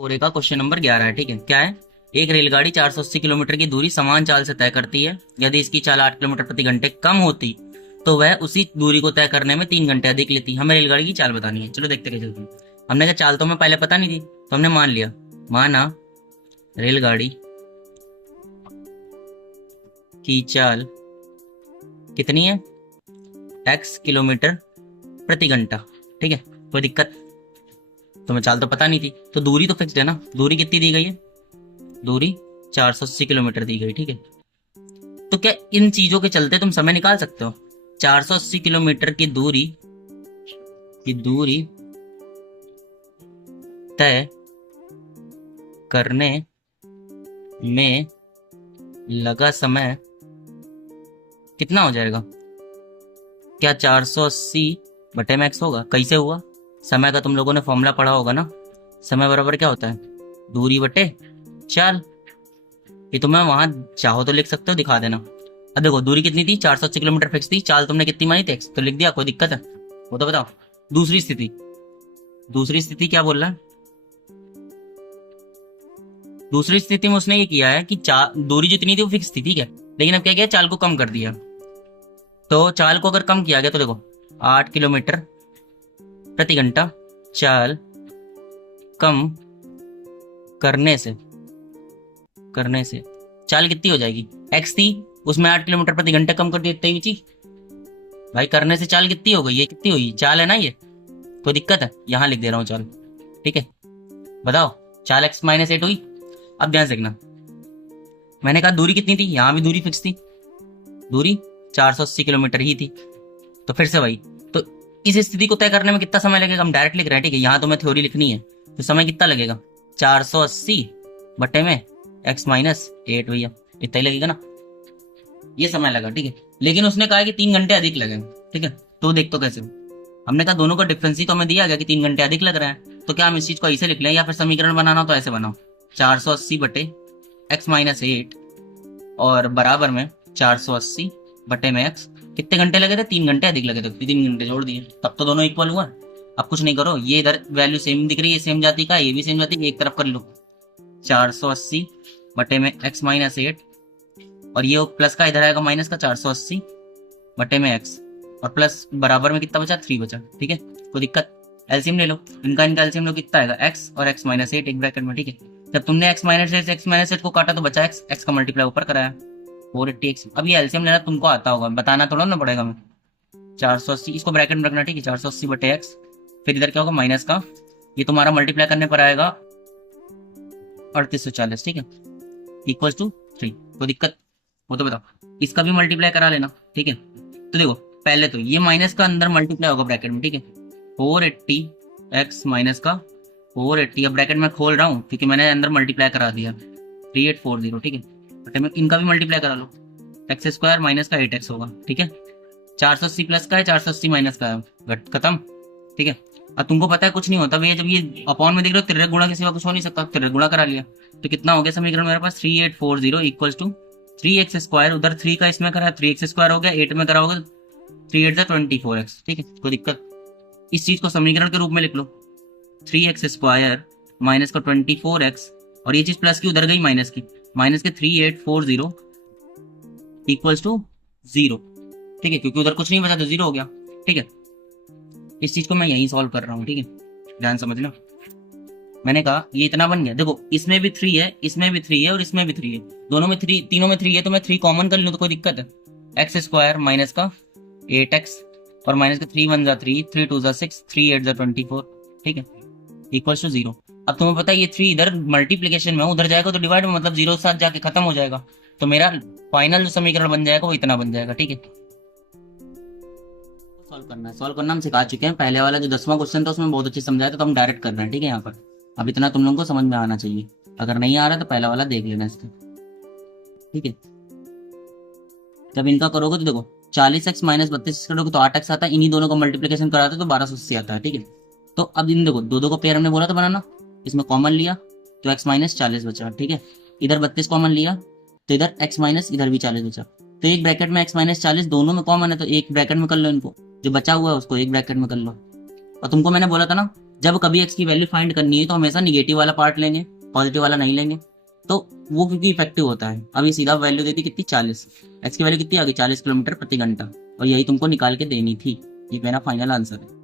पूरे का question number 11 है। ठीक है, क्या है? एक रेलगाड़ी 480 किलोमीटर की दूरी समान चाल से तय करती है। यदि इसकी चाल 8 किलोमीटर प्रति घंटे कम होती तो वह उसी दूरी को तय करने में 3 घंटे अधिक लेती। हमें रेलगाड़ी की चाल बतानी है। चलो देखते कैसे होती है। हमने कहा चाल तो हमें पहले पता नहीं थी, तो हमने मान लिया। माना रेलगाड़ी की चाल कितनी है? x किलोमीटर प्रति घंटा। ठीक है, कोई दिक्कत? तो मैं चाल तो पता नहीं थी, तो दूरी तो फिक्स्ड है ना। दूरी कितनी दी गई है? दूरी 480 किलोमीटर दी गई। ठीक है, तो क्या इन चीजों के चलते तुम समय निकाल सकते हो? 480 किलोमीटर की दूरी तय करने में लगा समय कितना हो जाएगा? क्या 480 बटे मैक्स होगा? कैसे हुआ? समय का तुम लोगों ने फॉर्मूला पढ़ा होगा ना। समय बराबर क्या होता है? दूरी बटे चाल। ये तुम्हें वहां चाहो तो लिख सकते हो, दिखा देना। अब देखो दूरी कितनी थी? 480 किलोमीटर फिक्स थी। चाल तुमने कितनी मानी थी? x, तो लिख दिया। कोई दिक्कत है? वो तो बताओ। दूसरी स्थिति क्या बोल रहा है? दूसरी स्थिति में उसने ये किया है कि दूरी जितनी थी वो फिक्स थी। ठीक है, लेकिन अब क्या किया? चाल को कम कर दिया। तो चाल को अगर कम किया गया तो देखो 8 किलोमीटर प्रति घंटा चाल कम करने से चाल कितनी हो जाएगी? x थी, उसमें 8 किलोमीटर प्रति घंटा कम कर दिया, इतनी ही चीज भाई। करने से चाल कितनी हो गई? ये कितनी हुई? चाल है ना ये। कोई दिक्कत है? यहां लिख दे रहा हूं चाल। ठीक है, बताओ। चाल x-8 हुई। अब ध्यान से देखना, मैंने कहा दूरी कितनी थी? यहां भी दूरी फिक्स थी, दूरी 480 किलोमीटर ही थी। तो फिर से भाई, तो इस स्थिति को तय करने में कितना समय लगेगा? हम डायरेक्ट लिख रहे हैं। ठीक है, यहाँ तो मैं थ्योरी लिखनी है, तो समय कितना लगेगा? 480 बटे में x-8 भैया, इतना ही लगेगा ना। ये समय लगा। ठीक है, लेकिन उसने कहा कि 3 घंटे अधिक लगे। ठीक है, तो देख तो कैसे? हमने कहा दोनों का डिफरेंस ही तो हमें दिया गया कि 3 घंटे अधिक लग रहे हैं। तो क्या हम इस चीज को ऐसे लिख लें, या फिर समीकरण बनाना हो तो ऐसे बनाओ। 480 बटे x-8 और बराबर में 480 बटे में x। कितने घंटे लगे थे? 3 घंटे अधिक लगे थे, 3 घंटे जोड़ दिए, तब तो दोनों इक्वल हुआ। अब कुछ नहीं करो, ये इधर वैल्यू सेम दिख रही है, सेम जाति का, ये भी सेम जाति, एक तरफ कर लो। 480 बटे में x-8 और ये प्लस का इधर आएगा माइनस का, 480 बटे में x और प्लस बराबर में कितना बचा? 3 बचा। ठीक है, कोई दिक्कत? एलसीएम ले लो, इनका एलसीएम लो, कितना आएगा? x और x-8 एक ब्रैकेट में। ठीक है, जब तुमने x-8 को काटा तो बचा x का मल्टीप्लाई ऊपर कराया 480x। अब ये एलसीएम लेना तुमको आता होगा, बताना थोड़ा ना पड़ेगा। मैं 480 इसको ब्रैकेट में रखना। ठीक है, 480 बटे x, फिर इधर क्या होगा? माइनस का, ये तुम्हारा मल्टीप्लाई करने पर आएगा 3840। ठीक है, इक्वल टू 3। कोई दिक्कत? वो तो बताओ। इसका भी मल्टीप्लाई करा लेना। ठीक है, तो देखो पहले तो ये माइनस का अंदर मल्टीप्लाई होगा ब्रैकेट में। ठीक है, 480x माइनस का 480, अब ब्रैकेट में खोल रहा हूँ क्योंकि मैंने अंदर मल्टीप्लाई करा दिया 3840। ठीक है, बटे में इनका भी मल्टीप्लाई करा लो, x² माइनस का 8x होगा। ठीक है, 480 प्लस का है, 480 माइनस का है, खत्म। ठीक है, अब तुमको पता है कुछ नहीं होता भैया, जब ये अपॉन में देख रहे हो, तिर्यक गुणा के सिवा कुछ हो नहीं सकता, तिर्यक गुणा करा लिया। तो कितना हो गया समीकरण मेरे पास? 3840 इक्वल्स टू 3x², उधर 3 का इसमें करा 3x² हो गया, 8 में करा होगा 3 8 24x। ठीक है, कोई दिक्कत? इस चीज को समीकरण के रूप में लिख लो, 3x² माइनस का 24x, और ये चीज प्लस की उधर गई माइनस की, माइनस के 3840 इक्वल्स टू 0। ठीक है, क्योंकि उधर कुछ नहीं बचा तो 0 हो गया। ठीक है, इस चीज को मैं यहीं सॉल्व कर रहा हूँ। ठीक है, ध्यान समझना। मैंने कहा ये इतना बन गया। देखो इसमें भी 3 है, इसमें भी 3 है और इसमें भी 3 है, दोनों में 3, तीनों में 3 है, तो मैं 3 कॉमन कर लूँ तो कोई दिक्कत है? x² माइनस का 8x और माइनस का 3 1 3, 3 2 6, 3 8 24। ठीक है, इक्वल्स टू 0। अब तुम्हें पता है ये 3 इधर मल्टीप्लीकेशन में, उधर जाएगा तो डिवाइड में, मतलब 0 के साथ जाके खत्म हो जाएगा। तो मेरा फाइनल जो समीकरण बन जाएगा वो इतना बन जाएगा। ठीक है, सॉल्व करना हम सिखा चुके हैं। पहले वाला जो 10वां क्वेश्चन था उसमें बहुत अच्छे समझाया था, तो हम डायरेक्ट कर रहे हैं। ठीक है, यहाँ पर अब इतना तुम लोगों को समझ में आना चाहिए। अगर नहीं आ रहा तो पहला वाला देख लेना इसका। ठीक है, जब इनका करोगे तो देखो 40x माइनस 32 करोगे तो 8x आता है, इन्हीं दोनों का मल्टीप्लीकेशन कराते तो 1280 आता है। ठीक है, तो अब इन देखो दो दो को पेयर हमने बोला था बनाना, इसमें कॉमन लिया तो x-40 बचा। ठीक है, इधर 32 कॉमन लिया तो इधर x- इधर भी 40 बचा। तो एक ब्रैकेट में x-40 दोनों में कॉमन है, तो एक ब्रैकेट में कर लो इनको, जो बचा हुआ है उसको एक ब्रैकेट में कर लो। और तुमको मैंने बोला था ना जब कभी एक्स की वैल्यू फाइंड करनी है तो हमेशा निगेटिव वाला पार्ट लेंगे, पॉजिटिव वाला नहीं लेंगे, तो वो क्योंकि इफेक्टिव होता है। अब ये सीधा वैल्यू देती कितनी 40, एक्स की वैल्यू कितनी आ गई 40 किलोमीटर प्रति घंटा, और यही तुमको निकाल के देनी थी। ये मेरा फाइनल आंसर है।